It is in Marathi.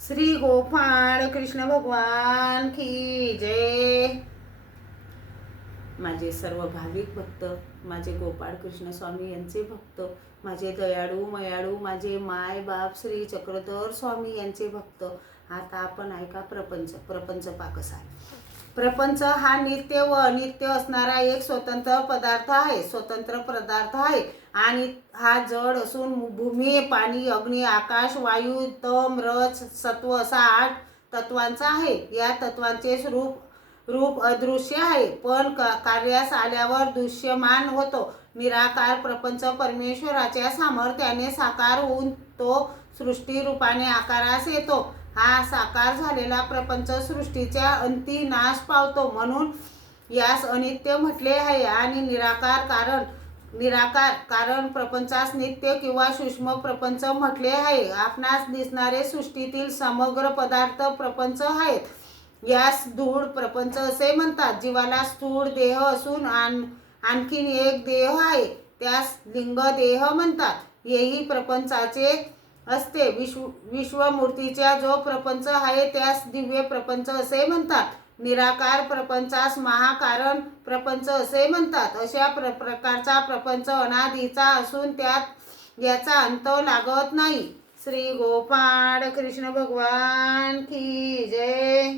श्री गोपाळ कृष्ण भगवान की जय। माझे सर्व भाविक भक्त, माझे गोपाळ कृष्ण स्वामी यांचे भक्त, माझे दयाळू मयाळू माझे माय बाप श्री चक्रधर स्वामी यांचे भक्त, आता आपण ऐका प्रपंच पाकसार। प्रपंच हा नित्य व अनित्य असणारा एक स्वतंत्र पदार्थ आहे आणि हा जड असून भूमी, पाणी, अग्नी, आकाश, वायू, तम, रज, सत्व असा 8 तत्वांचा आहे। या तत्वांचे रूप अदृश्य आहे, पण कार्यास आल्यावर दृश्यमान होतो। निराकार प्रपंच परमेश्वराच्या सामर्थ्याने साकार होऊन तो सृष्टी रूपाने आकारास येतो। हा साकार झालेला प्रपंच सृष्टीच्या अंती नाश पावतो, म्हणून यास अनित्य म्हटले आहे। आणि निराकार कारण प्रपंचास नित्य किंवा सूक्ष्म प्रपंच म्हटले आहे। आपणास दिसणारे सृष्टीतील समग्र पदार्थ प्रपंच आहेत। यास स्थूळ प्रपंच असे म्हणतात। जीवाला स्थूळ देह असून आणखीन एक देह आहे, त्यास लिंग देह म्हणतात। हेही प्रपंचाचे असते। विश्वमूर्तीचा जो प्रपंच आहे त्यास दिव्य प्रपंच असे म्हणतात। निराकार प्रपंचास महाकारण प्रपंच असे म्हणतात। अशा प्रकारचा प्रपंच अनादीचा असून त्यात याचा अंत लागत नाही। श्री गोपाळ कृष्ण भगवान की जय।